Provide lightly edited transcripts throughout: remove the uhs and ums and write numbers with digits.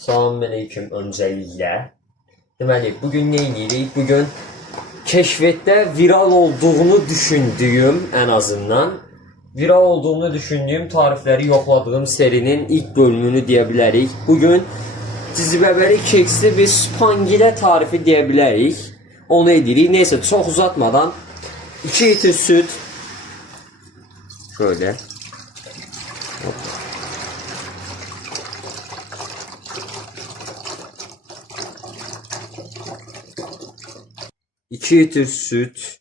Selamünaleyküm öncelikle. Deməli, bugün ne edirik? Bugün keşfette viral olduğunu düşündüğüm, en azından viral olduğunu düşündüğüm tarifleri yokladığım serinin ilk bölümünü diyebilirik. Bugün cizibəbəri keksli bir spangile tarifi diyebilirik. Onu edirik. Neyse, çok uzatmadan 2 litre süt, şöyle, 2 litre süt,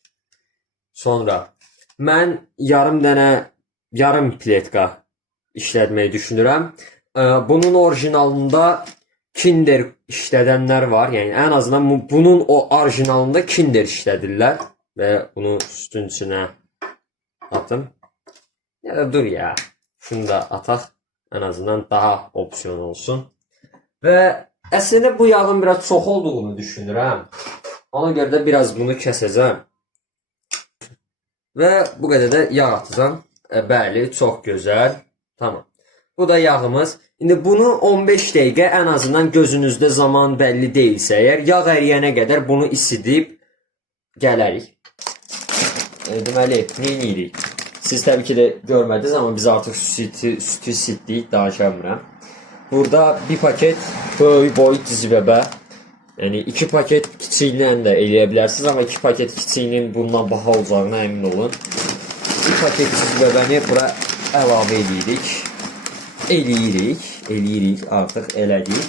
sonra mən yarım pletka işlətməyi düşünürəm. Bunun orijinalında Kinder işlədənlər var. Yəni ən azından bunun orijinalında Kinder işlədirlər və bunu sütün içinə atım. Ya da dur ya. Şunu da ataq. En azından daha opsiyon olsun. Və əslində bu yağın biraz çox olduğunu düşünürəm. Ona görə də biraz bunu kəsəcəm. Və bu qədər də yağ atacağım. Bəli, çox gözəl. Tamam. Bu da yağımız. İndi bunu 15 dəqiqə en azından gözünüzdə zaman bəlli deyilsə əgər, yağ əriyənə qədər bunu isidib gələrik. Deməli, nə edirik? Siz təbii ki də görmədiniz, amma biz artıq sütü isitdik, danışamıram. Burada bir paket böyük boy cizibəbə. Yəni 2 paket kiçiylə də eləyə bilərsiniz, amma 2 paket kiçiyinin bundan baha olacağına əmin olun. 1 paket cizibəbəni bura əlavə edirik. Eləyirik, artıq elədik.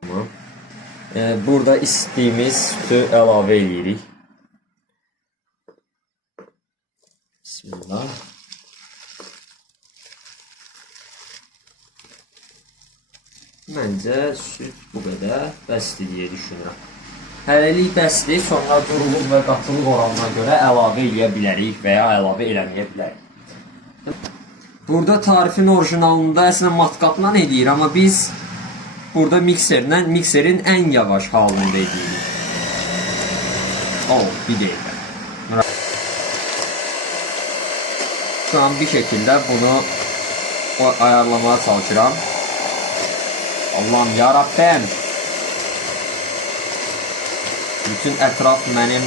Tamam. Burada isitdiyimiz sütü əlavə edirik. Bismillah. Məncə süt bu qədər bəsdir deyə düşünürəm. Hələlik bəsdir, sonra durulur və qatılıq oranına görə əlavə edə bilərik və ya əlavə eləməyə bilərik. Burada tarifin orijinalında əslində matkapla edir, amma biz burada mikserin ən yavaş halında edirik. Bir dəqiqə. Şu an bir şekilde bunu ayarlamaya çalışıram. Allah'ım yarabbim. Bütün etraf benim.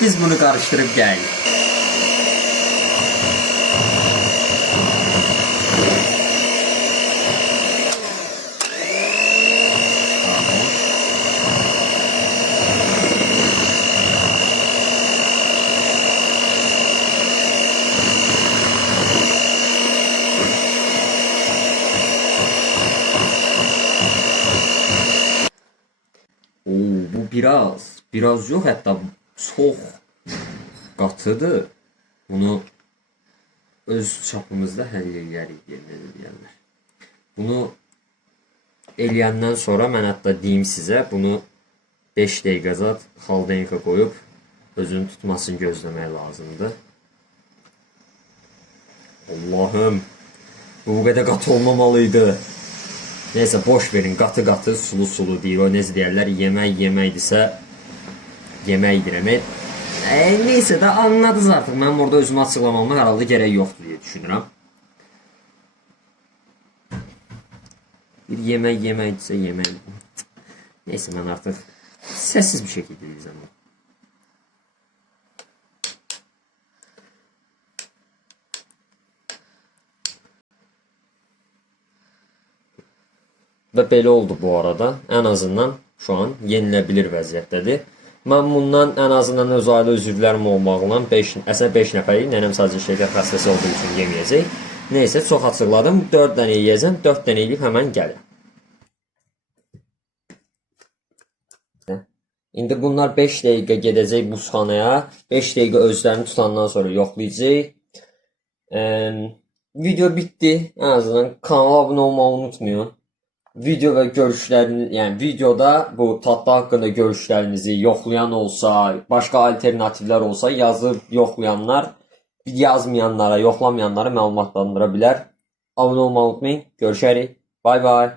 Biz bunu karıştırıp geldik. Bu biraz yok, hatta çok qatıdır. Bunu öz çapımızda həll edərik deyirlər. Bunu eləyəndən sonra mən hətta deyim sizə, bunu 5 dəqiqə zat xaldenka qoyub özünü tutmasını gözləmək lazımdır. Allahım, bu qədər qatı olmamalıydı. Neyse, boş verin, qatı sulu deyir. O necə deyərlər, yeməkdirsə yeməkdir. Neyse də anladınız artıq. Mənim orada özümü açıqlamamda herhalde gərək yoxdur deyə düşünürəm. Bir yeməkdirsə yemək. Neyse, mən artıq səssiz bir şəkildə deyəcəm. Və belə oldu bu arada. En azından şu an yeniləbilir vəziyyətdədir. Mən bundan en azından öz ailə üzvlərim olmaqla 5 nəfərik. Nənəm sadəcə şəkər xəstəsi olduğu üçün yeməyəcək. Neyse, çox açıqladım. 4 dənə yeyəcəm. 4 dənə yeyib həmən gəlir. İndi bunlar 5 dəqiqə gedəcək buzxanaya. 5 dəqiqə özlərini tutandan sonra yoxlayacaq. Video bitti. En azından kanala abunə olmağı unutmayın. Video və görüşləriniz, yəni videoda bu tatlı haqqında görüşlərinizi yoxlayan olsa, başqa alternativlər olsa yazıb yoxlayanlar yazmayanlara, yoxlamayanlara məlumatlandıra bilər. Abunə olmağı unutmayın. Görüşərik. Bay bay.